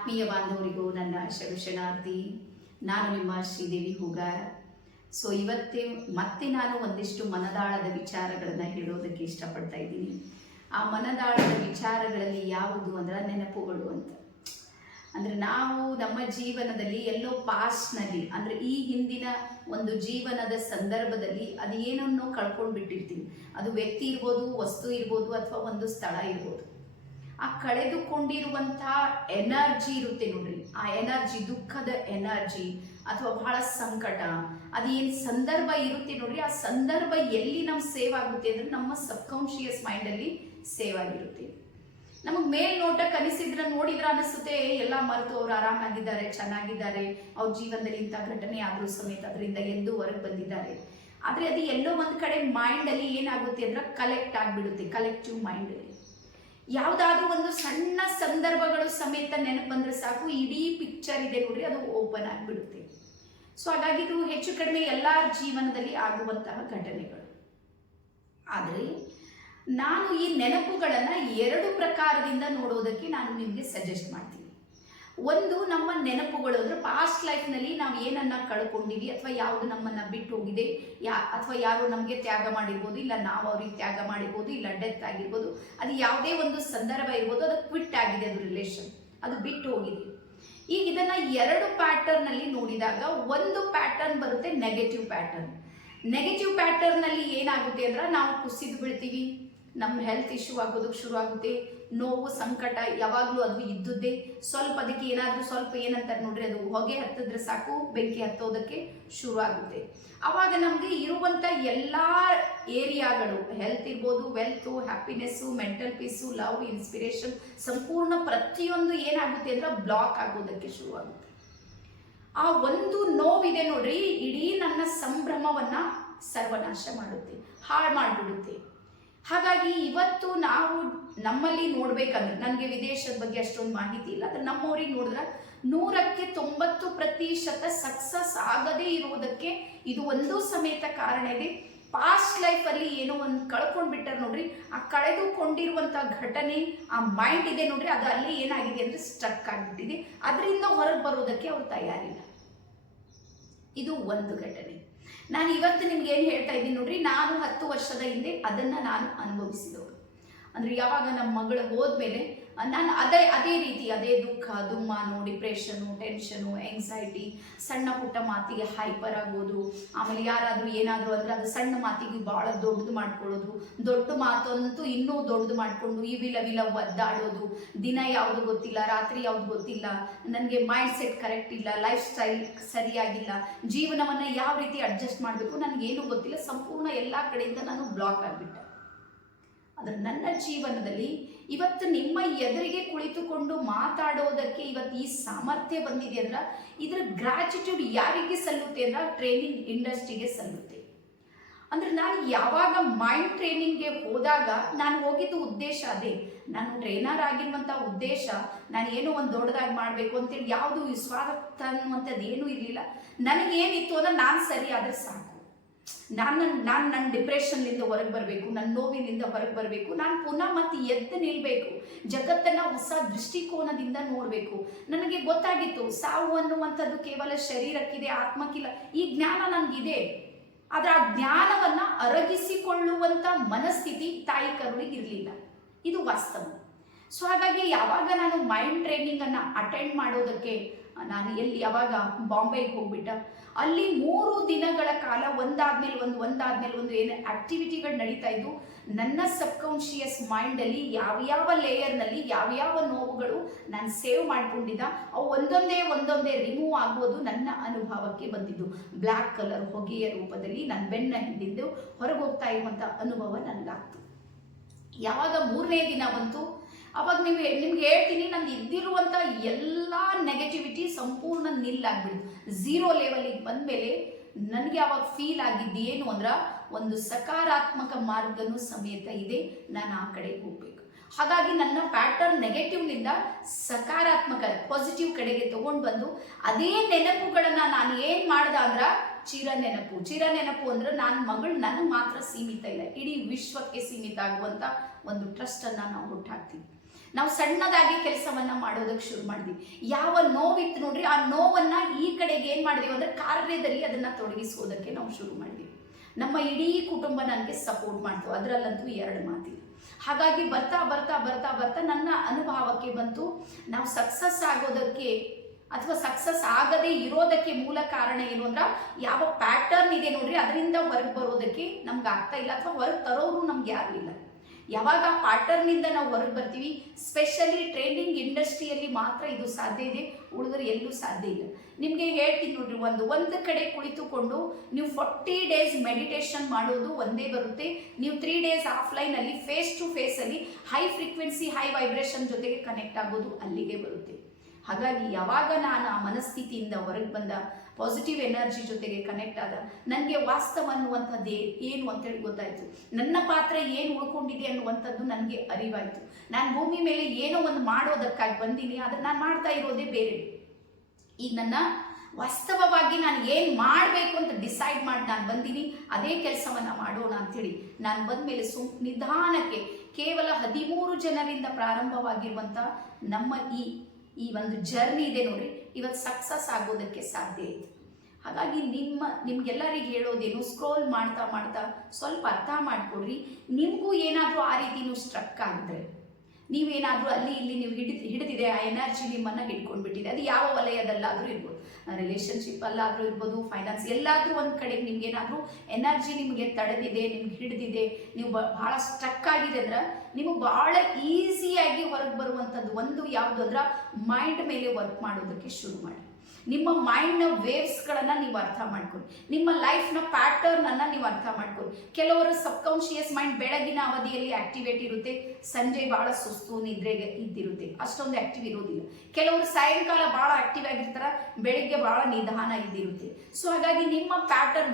ಆತ್ಮೀಯ ಬಾಂಧವರಿಗೂ ನನ್ನ ಶರಣಾರ್ಥಿ. ನಾನು ನಿಮ್ಮ ಶ್ರೀದೇವಿ ಹೂಗಾರ್. ಸೊ ಮತ್ತೆ ನಾನು ಒಂದಿಷ್ಟು ಮನದಾಳದ ವಿಚಾರಗಳನ್ನು ಹೇಳೋದಕ್ಕೆ ಇಷ್ಟಪಡ್ತಾ ಇದ್ದೀನಿ. ಆ ಮನದಾಳದ ವಿಚಾರಗಳಲ್ಲಿ ಯಾವುದು ಅಂದ್ರೆ ನೆನಪುಗಳು ಅಂತ. ಅಂದರೆ ನಾವು ನಮ್ಮ ಜೀವನದಲ್ಲಿ ಎಲ್ಲೋ ಪಾಸ್ಟ್ನಲ್ಲಿ ಅಂದರೆ ಈ ಹಿಂದಿನ ಒಂದು ಜೀವನದ ಸಂದರ್ಭದಲ್ಲಿ ಅದು ಏನನ್ನೋ ಕಳ್ಕೊಂಡು ಬಿಟ್ಟಿರ್ತೀವಿ. ಅದು ವ್ಯಕ್ತಿ ಇರ್ಬೋದು, ವಸ್ತು ಇರ್ಬೋದು, ಅಥವಾ ಒಂದು ಸ್ಥಳ ಇರ್ಬೋದು. ಆ ಕಳೆದುಕೊಂಡಿರುವಂತಹ ಎನರ್ಜಿ ಇರುತ್ತೆ ನೋಡ್ರಿ, ಆ ಎನರ್ಜಿ, ದುಃಖದ ಎನರ್ಜಿ ಅಥವಾ ಬಹಳ ಸಂಕಟ, ಅದೇನು ಸಂದರ್ಭ ಇರುತ್ತೆ ನೋಡ್ರಿ, ಆ ಸಂದರ್ಭ ಎಲ್ಲಿ ನಮ್ಗೆ ಸೇವ್ ಆಗುತ್ತೆ ಅಂದ್ರೆ ನಮ್ಮ ಸಬ್ಕಾನ್ಶಿಯಸ್ ಮೈಂಡಲ್ಲಿ ಸೇವ್ ಆಗಿರುತ್ತೆ. ನಮಗೆ ಮೇಲ್ನೋಟಕ್ಕೆ ಅನಿಸಿದ್ರೆ ನೋಡಿದ್ರೆ ಅನಿಸುತ್ತೆ ಎಲ್ಲ ಮರೆತು ಅವ್ರು ಆರಾಮಾಗಿದ್ದಾರೆ, ಚೆನ್ನಾಗಿದ್ದಾರೆ, ಅವ್ರ ಜೀವನದಲ್ಲಿ ಇಂಥ ಘಟನೆ ಆದರೂ ಸಮೇತ ಅದರಿಂದ ಎದ್ದು ಹೊರಗೆ ಬಂದಿದ್ದಾರೆ. ಆದರೆ ಅದು ಎಲ್ಲೋ ಒಂದು ಕಡೆ ಮೈಂಡಲ್ಲಿ ಏನಾಗುತ್ತೆ ಅಂದ್ರೆ ಕಲೆಕ್ಟ್ ಆಗಿಬಿಡುತ್ತೆ. ಕಲೆಕ್ಟಿವ್ ಮೈಂಡಲ್ಲಿ ಯಾವುದಾದ್ರೂ ಒಂದು ಸಣ್ಣ ಸಂದರ್ಭಗಳು ಸಮೇತ ನೆನಪು ಬಂದ್ರೆ ಸಾಕು, ಇಡೀ ಪಿಕ್ಚರ್ ಇದೆ ನೋಡ್ರಿ, ಅದು ಓಪನ್ ಆಗಿಬಿಡುತ್ತೆ. ಸೊ ಹಾಗಾಗಿ ಇದು ಹೆಚ್ಚು ಕಡಿಮೆ ಎಲ್ಲರ ಜೀವನದಲ್ಲಿ ಆಗುವಂತಹ ಘಟನೆಗಳು. ಆದರೆ ನಾನು ಈ ನೆನಪುಗಳನ್ನು 2 ಪ್ರಕಾರದಿಂದ ನೋಡೋದಕ್ಕೆ ನಾನು ನಿಮಗೆ ಸಜೆಸ್ಟ್ ಮಾಡ್ತೀನಿ. ಒಂದು, ನಮ್ಮ ನೆನಪುಗಳು ಅಂದ್ರೆ ಪಾಸ್ಟ್ ಲೈಫ್ನಲ್ಲಿ ನಾವು ಏನನ್ನ ಕಳ್ಕೊಂಡಿವಿ ಅಥವಾ ಯಾವುದು ನಮ್ಮನ್ನ ಬಿಟ್ಟು ಹೋಗಿದೆ, ಅಥವಾ ಯಾರು ನಮಗೆ ತ್ಯಾಗ ಮಾಡಿರ್ಬೋದು, ಇಲ್ಲ ನಾವು ಅವ್ರಿಗೆ ತ್ಯಾಗ ಮಾಡಿರ್ಬೋದು, ಇಲ್ಲ ಡೆತ್ ಆಗಿರ್ಬೋದು, ಅದು ಯಾವುದೇ ಒಂದು ಸಂದರ್ಭ ಇರ್ಬೋದು, ಅದು ಕ್ವಿಟ್ ಆಗಿದೆ, ಅದು ರಿಲೇಷನ್, ಅದು ಬಿಟ್ಟು ಹೋಗಿದೆ. ಈಗ ಇದನ್ನ 2 ಪ್ಯಾಟರ್ನ್ ಅಲ್ಲಿ ನೋಡಿದಾಗ ಒಂದು ಪ್ಯಾಟರ್ನ್ ಬರುತ್ತೆ ನೆಗೆಟಿವ್ ಪ್ಯಾಟರ್ನ್. ನೆಗೆಟಿವ್ ಪ್ಯಾಟರ್ನ್ ಅಲ್ಲಿ ಏನಾಗುತ್ತೆ ಅಂದ್ರೆ ನಾವು ಕುಸಿದು ಬೀಳ್ತೀವಿ, ನಮ್ಮ ಹೆಲ್ತ್ ಇಶ್ಯೂ ಆಗೋದಕ್ಕೆ ಶುರು ಆಗುತ್ತೆ, ನೋವು ಸಂಕಟ ಯಾವಾಗಲೂ ಅದು ಇದ್ದುದೇ. ಸ್ವಲ್ಪ ಅದಕ್ಕೆ ಏನಾದರೂ ಸ್ವಲ್ಪ ಏನಂತಾರೆ ನೋಡ್ರಿ, ಅದು ಹೊಗೆ ಹತ್ತಿದ್ರೆ ಸಾಕು ಬೆಂಕಿ ಹತ್ತೋದಕ್ಕೆ ಶುರು ಆಗುತ್ತೆ. ಆವಾಗ ನಮಗೆ ಇರುವಂಥ ಎಲ್ಲ ಏರಿಯಾಗಳು, ಹೆಲ್ತ್ ಇರ್ಬೋದು, wealth, happiness, mental piece, love, inspiration, ಸಂಪೂರ್ಣ ಪ್ರತಿಯೊಂದು ಏನಾಗುತ್ತೆ ಅಂದ್ರೆ ಬ್ಲಾಕ್ ಆಗೋದಕ್ಕೆ ಶುರು ಆಗುತ್ತೆ. ಆ ಒಂದು ನೋವಿದೆ ನೋಡ್ರಿ, ಇಡೀ ನನ್ನ ಸಂಭ್ರಮವನ್ನ ಸರ್ವನಾಶ ಮಾಡುತ್ತೆ, ಹಾಳು ಮಾಡಿಬಿಡುತ್ತೆ. ಹಾಗಾಗಿ ಇವತ್ತು ನಾವು ನಮ್ಮಲ್ಲಿ ನೋಡ್ಬೇಕಂದ್ರೆ, ನನಗೆ ವಿದೇಶದ ಬಗ್ಗೆ ಅಷ್ಟೊಂದು ಮಾಹಿತಿ ಇಲ್ಲ, ಆದರೆ ನಮ್ಮವ್ರಿಗೆ ನೋಡಿದ್ರೆ 100ಕ್ಕೆ 90% ಸಕ್ಸಸ್ ಆಗದೇ ಇರುವುದಕ್ಕೆ ಇದು ಒಂದು ಸಮೇತ ಕಾರಣ ಇದೆ. ಪಾಸ್ಟ್ ಲೈಫಲ್ಲಿ ಏನೋ ಒಂದು ಕಳ್ಕೊಂಡು ಬಿಟ್ಟಾರೆ ನೋಡ್ರಿ, ಆ ಕಳೆದುಕೊಂಡಿರುವಂಥ ಘಟನೆ, ಆ ಮೈಂಡ್ ಇದೆ ನೋಡ್ರಿ, ಅದು ಅಲ್ಲಿ ಏನಾಗಿದೆ ಅಂದರೆ ಸ್ಟ್ರಕ್ ಆಗಿಬಿಟ್ಟಿದೆ. ಅದರಿಂದ ಹೊರಗೆ ಬರೋದಕ್ಕೆ ಅವ್ರು ತಯಾರಿಲ್ಲ. ಇದು ಒಂದು ಘಟನೆ. ನಾನು ಇವತ್ತು ನಿಮ್ಗೆ ಏನು ಹೇಳ್ತಾ ಇದ್ದೀನಿ ನೋಡ್ರಿ, ನಾನು 10 ವರ್ಷದ ಹಿಂದೆ ಅದನ್ನ ನಾನು ಅನುಭವಿಸಿದವರು. ಅಂದ್ರೆ ಯಾವಾಗ ನಮ್ಮ ಮಗಳು ಹೋದ್ಮೇಲೆ ನಾನು ಅದೇ ರೀತಿ ಅದೇ ದುಃಖ, ದುಮ್ಮಾನು, ಡಿಪ್ರೆಷನು, ಟೆನ್ಷನು, ಎಂಗ್ಸೈಟಿ, ಸಣ್ಣ ಪುಟ್ಟ ಮಾತಿಗೆ ಹೈಪರ್ ಆಗೋದು, ಆಮೇಲೆ ಯಾರಾದರೂ ಏನಾದರೂ ಅಂದರೆ ಅದು ಸಣ್ಣ ಮಾತಿಗೆ ಭಾಳ ದೊಡ್ಡದು ಮಾಡ್ಕೊಳ್ಳೋದು, ದೊಡ್ಡ ಮಾತಂತೂ ಇನ್ನೂ ದೊಡ್ಡದು ಮಾಡಿಕೊಂಡು ವಿಲ ಒದ್ದಾಡೋದು, ದಿನ ಯಾವುದು ಗೊತ್ತಿಲ್ಲ, ರಾತ್ರಿ ಯಾವುದು ಗೊತ್ತಿಲ್ಲ, ನನಗೆ ಮೈಂಡ್ ಸೆಟ್ ಕರೆಕ್ಟ್ ಇಲ್ಲ, ಲೈಫ್ ಸ್ಟೈಲ್ ಸರಿಯಾಗಿಲ್ಲ, ಜೀವನವನ್ನು ಯಾವ ರೀತಿ ಅಡ್ಜಸ್ಟ್ ಮಾಡಬೇಕು ನನಗೇನು ಗೊತ್ತಿಲ್ಲ, ಸಂಪೂರ್ಣ ಎಲ್ಲ ಕಡೆಯಿಂದ ನಾನು ಬ್ಲಾಕ್ ಆಗಿಬಿಟ್ಟೆ. ಆದರೆ ನನ್ನ ಜೀವನದಲ್ಲಿ ಇವತ್ತು ನಿಮ್ಮ ಎದುರಿಗೆ ಕುಳಿತುಕೊಂಡು ಮಾತಾಡೋದಕ್ಕೆ ಇವತ್ತು ಈ ಸಾಮರ್ಥ್ಯ ಬಂದಿದೆ ಅಂದ್ರೆ ಇದರ ಗ್ರಾಟಿಟ್ಯೂಡ್ ಯಾರಿಗೆ ಸಲ್ಲುತ್ತೆ ಅಂದ್ರೆ ಟ್ರೈನಿಂಗ್ ಇಂಡಸ್ಟ್ರಿಗೆ ಸಲ್ಲುತ್ತೆ. ಅಂದ್ರೆ ನಾನು ಯಾವಾಗ ಮೈಂಡ್ ಟ್ರೈನಿಂಗ್ಗೆ ಹೋದಾಗ ನಾನು ಹೋಗಿದ್ದು ಉದ್ದೇಶ ಅದೇ. ನಾನು ಟ್ರೈನರ್ ಆಗಿರುವಂಥ ಉದ್ದೇಶ ನಾನು ಏನೋ ಒಂದು ದೊಡ್ಡದಾಗಿ ಮಾಡಬೇಕು ಅಂತೇಳಿ ಯಾವುದು ಸ್ವಾರ್ಥ ಅನ್ನುವಂಥದ್ದು ಏನೂ ಇರಲಿಲ್ಲ. ನನಗೇನಿತ್ತು ಅಂದ್ರೆ ನಾನು ಸರಿ ಆದರೆ ಸಾಕು, ನಾನು ನನ್ನ ಡಿಪ್ರೆಷನ್ನಿಂದ ಹೊರಗೆ ಬರಬೇಕು, ನನ್ನ ನೋವಿನಿಂದ ಹೊರಗೆ ಬರಬೇಕು, ನಾನು ಪುನಃ ಮತ್ತೆ ಎದ್ದು ನಿಲ್ಲಬೇಕು, ಜಗತ್ತನ್ನು ಹೊಸ ದೃಷ್ಟಿಕೋನದಿಂದ ನೋಡಬೇಕು. ನನಗೆ ಗೊತ್ತಾಗಿತ್ತು ಸಾವು ಅನ್ನುವಂಥದ್ದು ಕೇವಲ ಶರೀರಕ್ಕಿದೆ, ಆತ್ಮಕ್ಕಿಲ್ಲ. ಈ ಜ್ಞಾನ ನನಗಿದೆ, ಆದರೆ ಆ ಜ್ಞಾನವನ್ನು ಅರಗಿಸಿಕೊಳ್ಳುವಂಥ ಮನಸ್ಥಿತಿ ತಾಯಿ ಕರುಳಿಗೆ ಇರಲಿಲ್ಲ. ಇದು ವಾಸ್ತವ. ಸೊ ಹಾಗಾಗಿ ಯಾವಾಗ ನಾನು ಮೈಂಡ್ ಟ್ರೈನಿಂಗನ್ನು ಅಟೆಂಡ್ ಮಾಡೋದಕ್ಕೆ ನಾನು ಯಾವಾಗ ಬಾಂಬೆಗೆ ಹೋಗ್ಬಿಟ್ಟ, ಅಲ್ಲಿ 3 ದಿನಗಳ ಕಾಲ ಒಂದಾದ್ಮೇಲೆ ಒಂದು ಏನು ಆಕ್ಟಿವಿಟಿಗಳು ನಡೀತಾ ಇದ್ದು, ನನ್ನ ಸಬ್ಕಾನ್ಶಿಯಸ್ ಮೈಂಡಲ್ಲಿ ಯಾವ್ಯಾವ ಲೇಯರ್ನಲ್ಲಿ ಯಾವ್ಯಾವ ನೋವುಗಳು ನಾನು ಸೇವ್ ಮಾಡ್ಕೊಂಡಿದ್ದ ಅವು ಒಂದೊಂದೇ ರಿಮೂವ್ ಆಗೋದು ನನ್ನ ಅನುಭವಕ್ಕೆ ಬಂದಿದ್ದು. ಬ್ಲ್ಯಾಕ್ ಕಲರ್ ಹೊಗೆಯ ರೂಪದಲ್ಲಿ ನನ್ನ ಬೆನ್ನ ಹಿಂದಿದ್ದು ಹೊರಗೆ ಹೋಗ್ತಾ ಇರುವಂಥ ಅನುಭವ ನನಗಾಗ್ತು. ಯಾವಾಗ 3ನೇ ದಿನ ಬಂತು, ಅವಾಗ ನಿಮ್ಗೆ ಹೇಳ್ತೀನಿ, ನಂದು ಇದ್ದಿರುವಂಥ ಎಲ್ಲ ನೆಗೆಟಿವಿಟಿ ಸಂಪೂರ್ಣ ನಿಲ್ಲಾಗ್ಬಿಡ್ತು. 0 ಲೆವೆಲಿಗೆ ಬಂದಮೇಲೆ ನನಗೆ ಅವಾಗ ಫೀಲ್ ಆಗಿದ್ದು ಏನು ಅಂದ್ರೆ ಒಂದು ಸಕಾರಾತ್ಮಕ ಮಾರ್ಗನೂ ಸಮೇತ ಇದೆ, ನಾನು ಆ ಕಡೆ ಹೋಗ್ಬೇಕು. ಹಾಗಾಗಿ ನನ್ನ ಪ್ಯಾಟರ್ನ್ ನೆಗೆಟಿವ್ನಿಂದ ಸಕಾರಾತ್ಮಕ ಪಾಸಿಟಿವ್ ಕಡೆಗೆ ತಗೊಂಡು ಬಂದು ಅದೇ ನೆನಪುಗಳನ್ನು ನಾನು ಏನು ಮಾಡ್ದೆ ಅಂದ್ರೆ ಚಿರ ನೆನಪು ಅಂದ್ರೆ ನನ್ನ ಮಗಳು ನನಗೆ ಮಾತ್ರ ಸೀಮಿತ ಇಲ್ಲ, ಇಡೀ ವಿಶ್ವಕ್ಕೆ ಸೀಮಿತ ಆಗುವಂಥ ಒಂದು ಟ್ರಸ್ಟನ್ನು ನಾವು ಹುಟ್ಟಾಕ್ತೀವಿ. ನಾವು ಸಣ್ಣದಾಗಿ ಕೆಲಸವನ್ನ ಮಾಡೋದಕ್ಕೆ ಶುರು ಮಾಡಿದ್ವಿ. ಯಾವ ನೋವಿತ್ತು ನೋಡ್ರಿ, ಆ ನೋವನ್ನ ಈ ಕಡೆಗೆ ಏನ್ ಮಾಡಿದೀವಿ ಅಂದ್ರೆ ಕಾರ್ಯದಲ್ಲಿ ಅದನ್ನ ತೊಡಗಿಸೋದಕ್ಕೆ ನಾವು ಶುರು ಮಾಡಿದ್ವಿ. ನಮ್ಮ ಇಡೀ ಕುಟುಂಬ ನನಗೆ ಸಪೋರ್ಟ್ ಮಾಡ್ತು, ಅದರಲ್ಲಂತೂ ಎರಡು ಮಾತಿಲ್ಲ. ಹಾಗಾಗಿ ಬರ್ತಾ ಬರ್ತಾ ಬರ್ತಾ ಬರ್ತಾ ನನ್ನ ಅನುಭವಕ್ಕೆ ಬಂತು, ನಾವು ಸಕ್ಸಸ್ ಆಗೋದಕ್ಕೆ ಅಥವಾ ಸಕ್ಸಸ್ ಆಗದೆ ಇರೋದಕ್ಕೆ ಮೂಲ ಕಾರಣ ಏನು ಅಂದ್ರೆ ಯಾವ ಪ್ಯಾಟರ್ನ್ ಇದೆ ನೋಡ್ರಿ, ಅದರಿಂದ ಹೊರಗೆ ಬರೋದಕ್ಕೆ ನಮ್ಗೆ ಆಗ್ತಾ ಇಲ್ಲ, ಅಥವಾ ಹೊರಗೆ ತರೋರು ನಮ್ಗೆ ಯಾರು ಇಲ್ಲ. ಯಾವಾಗ ಆ ಪ್ಯಾಟರ್ನಿಂದ ನಾವು ಹೊರಗೆ ಬರ್ತೀವಿ, ಸ್ಪೆಷಲಿ ಟ್ರೈನಿಂಗ್ ಇಂಡಸ್ಟ್ರಿಯಲ್ಲಿ ಮಾತ್ರ ಇದು ಸಾಧ್ಯ ಇದೆ, ಉಳಿದ್ರೆ ಎಲ್ಲೂ ಸಾಧ್ಯ ಇಲ್ಲ. ನಿಮಗೆ ಹೇಳ್ತೀನಿ ನೋಡ್ರಿ, ಒಂದು ಕಡೆ ಕುಳಿತುಕೊಂಡು ನೀವು 40 days ಮೆಡಿಟೇಷನ್ ಮಾಡೋದು ಒಂದೇ ಬರುತ್ತೆ. ನೀವು 3 days ಆಫ್ಲೈನಲ್ಲಿ ಫೇಸ್ ಟು ಫೇಸಲ್ಲಿ ಹೈ ಫ್ರೀಕ್ವೆನ್ಸಿ ಹೈ ವೈಬ್ರೇಷನ್ ಜೊತೆಗೆ ಕನೆಕ್ಟ್ ಆಗೋದು ಅಲ್ಲಿಗೆ ಬರುತ್ತೆ. ಹಾಗಾಗಿ ಯಾವಾಗ ನಾನು ಆ ಮನಸ್ಥಿತಿಯಿಂದ ಹೊರಗೆ ಬಂದ, ಪಾಸಿಟಿವ್ ಎನರ್ಜಿ ಜೊತೆಗೆ ಕನೆಕ್ಟ್ ಆದ, ನನಗೆ ವಾಸ್ತವ ಅನ್ನುವಂಥದ್ದು ಏನು ಅಂತೇಳಿ ಗೊತ್ತಾಯಿತು. ನನ್ನ ಪಾತ್ರ ಏನು ಉಳ್ಕೊಂಡಿದೆ ಅನ್ನುವಂಥದ್ದು ನನಗೆ ಅರಿವಾಯಿತು. ನಾನು ಭೂಮಿ ಮೇಲೆ ಏನೋ ಒಂದು ಮಾಡೋದಕ್ಕಾಗಿ ಬಂದೀನಿ, ಅದನ್ನು ನಾನು ಮಾಡ್ತಾ ಇರೋದೇ ಬೇರೆ. ಈಗ ನನ್ನ ವಾಸ್ತವವಾಗಿ ನಾನು ಏನು ಮಾಡಬೇಕು ಅಂತ ಡಿಸೈಡ್ ಮಾಡಿ ನಾನು ಬಂದೀನಿ, ಅದೇ ಕೆಲಸವನ್ನು ಮಾಡೋಣ ಅಂಥೇಳಿ ನಾನು ಬಂದ ಮೇಲೆ ನಿಧಾನಕ್ಕೆ ಕೇವಲ 13 ಜನರಿಂದ ಪ್ರಾರಂಭವಾಗಿರುವಂಥ ನಮ್ಮ ಈ ಒಂದು ಜರ್ನಿ ಇದೆ ನೋಡ್ರಿ, ಇವತ್ತು ಸಕ್ಸಸ್ ಆಗೋದಕ್ಕೆ ಸಾಧ್ಯ ಐತೆ. ಹಾಗಾಗಿ ನಿಮ್ಗೆಲ್ಲರಿಗೆ ಹೇಳೋದೇನು, ಸ್ಕ್ರೋಲ್ ಮಾಡ್ತಾ ಮಾಡ್ತಾ ಸ್ವಲ್ಪ ಅರ್ಥ ಮಾಡ್ಕೊಡ್ರಿ. ನಿಮಗೂ ಏನಾದರೂ ಆ ರೀತಿ ನೀವು ಸ್ಟ್ರಕ್ ಆಗಿದ್ರೆ, ನೀವೇನಾದರೂ ಅಲ್ಲಿ ಇಲ್ಲಿ ನೀವು ಹಿಡಿದಿದೆ, ಆ ಎನರ್ಜಿ ನಿಮ್ಮನ್ನು ಹಿಡ್ಕೊಂಡ್ಬಿಟ್ಟಿದೆ, ಅದು ಯಾವ ವಲಯದಲ್ಲಾದರೂ ಇರ್ಬೋದು, ರಿಲೇಷನ್ಶಿಪ್ ಅಲ್ಲಾದರೂ ಇರ್ಬೋದು, ಫೈನಾನ್ಸ್, ಎಲ್ಲಾದರೂ ಒಂದು ಕಡೆಗೆ ನಿಮ್ಗೇನಾದರೂ ಎನರ್ಜಿ ನಿಮಗೆ ತಡೆದಿದೆ, ನಿಮ್ಗೆ ಹಿಡಿದಿದೆ, ನೀವು ಭಾಳ ಸ್ಟ್ರಕ್ ಆಗಿದೆ ಅಂದ್ರೆ ನಿಮಗೆ ಭಾಳ ಈಸಿಯಾಗಿ ಹೊರಗೆ ಬರುವಂಥದ್ದು ಒಂದು ಯಾವುದು ಅಂದ್ರೆ ಮೈಂಡ್ ಮೇಲೆ ವರ್ಕ್ ಮಾಡೋದಕ್ಕೆ ಶುರು ಮಾಡಿ. ನಿಮ್ಮ ಮೈಂಡ್ನ ವೇವ್ಸ್ಗಳನ್ನು ನೀವು ಅರ್ಥ ಮಾಡ್ಕೊಳ್ಳಿ, ನಿಮ್ಮ ಲೈಫ್ನ ಪ್ಯಾಟರ್ನನ್ನು ನೀವು ಅರ್ಥ ಮಾಡ್ಕೊಳ್ಳಿ. ಕೆಲವರು ಸಬ್ಕಾನ್ಶಿಯಸ್ ಮೈಂಡ್ ಬೆಳಗಿನ ಅವಧಿಯಲ್ಲಿ ಆಕ್ಟಿವೇಟ್ ಇರುತ್ತೆ, ಸಂಜೆ ಭಾಳ ಸುಸ್ತು ನಿದ್ರೆಗೆ ಇದ್ದಿರುತ್ತೆ, ಅಷ್ಟೊಂದು ಆಕ್ಟಿವ್ ಇರೋದಿಲ್ಲ. ಕೆಲವರು ಸಾಯಂಕಾಲ ಭಾಳ ಆಕ್ಟಿವ್ ಆಗಿರ್ತಾರೆ, ಬೆಳಿಗ್ಗೆ ಭಾಳ ನಿಧಾನ ಇದ್ದಿರುತ್ತೆ. ಸೊ ಹಾಗಾಗಿ ನಿಮ್ಮ ಪ್ಯಾಟರ್ನ್,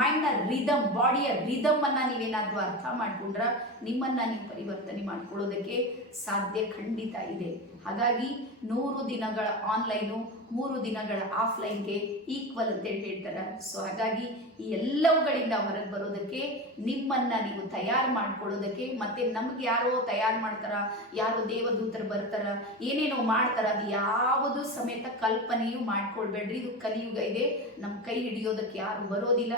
ಮೈಂಡ್ನ ರಿದಮ್, ಬಾಡಿಯ ರಿದಮ್ ಅನ್ನ ನೀವೇನಾದರೂ ಅರ್ಥ ಮಾಡ್ಕೊಂಡ್ರೆ ನಿಮ್ಮನ್ನ ನೀವು ಪರಿವರ್ತನೆ ಮಾಡ್ಕೊಳ್ಳೋದಕ್ಕೆ ಸಾಧ್ಯ ಖಂಡಿತ ಇದೆ. ಹಾಗಾಗಿ 100 ದಿನಗಳ ಆನ್ಲೈನು 3 ದಿನಗಳ ಆಫ್ಲೈನ್ಗೆ ಈಕ್ವಲ್ ಅಂತೇಳಿ ಹೇಳ್ತಾರೆ. ಸೊ ಹಾಗಾಗಿ ಈ ಎಲ್ಲವುಗಳಿಂದ ಹೊರಗೆ ಬರೋದಕ್ಕೆ, ನಿಮ್ಮನ್ನ ನೀವು ತಯಾರು ಮಾಡ್ಕೊಳ್ಳೋದಕ್ಕೆ, ಮತ್ತೆ ನಮ್ಗೆ ಯಾರೋ ತಯಾರು ಮಾಡ್ತಾರ, ಯಾರೋ ದೇವದೂತರು ಬರ್ತಾರ, ಏನೇನೋ ಮಾಡ್ತಾರ, ಅದು ಯಾವುದು ಸಮೇತ ಕಲ್ಪನೆಯೂ ಮಾಡ್ಕೊಳ್ಬೇಡ್ರಿ. ಇದು ಕಲಿಯುಗ ಇದೆ, ನಮ್ಮ ಕೈ ಹಿಡಿಯೋದಕ್ಕೆ ಯಾರು ಬರೋದಿಲ್ಲ.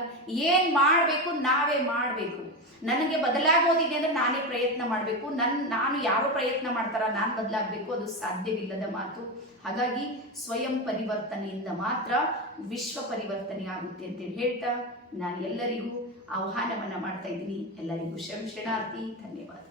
ಏನು ಮಾಡಬೇಕು ನಾವೇ ಮಾಡಬೇಕು. ನನಗೆ ಬದಲಾಗೋದಿದೆ ಅಂದ್ರೆ ನಾನೇ ಪ್ರಯತ್ನ ಮಾಡಬೇಕು. ನಾನು ಯಾರು ಪ್ರಯತ್ನ ಮಾಡ್ತಾರ ನಾನು ಬದಲಾಗಬೇಕು, ಅದು ಸಾಧ್ಯವಿಲ್ಲದ ಮಾತು. ಹಾಗಾಗಿ ಸ್ವಯಂ ಪರಿವರ್ತನೆಯಿಂದ ಮಾತ್ರ ವಿಶ್ವ ಪರಿವರ್ತನೆ ಆಗುತ್ತೆ ಅಂತೇಳಿ ಹೇಳ್ತಾ ನಾನು ಎಲ್ಲರಿಗೂ ಆಹ್ವಾನವನ್ನ ಮಾಡ್ತಾ ಇದ್ದೀನಿ. ಎಲ್ಲರಿಗೂ ಶರಣಾರ್ಥಿ. ಧನ್ಯವಾದ.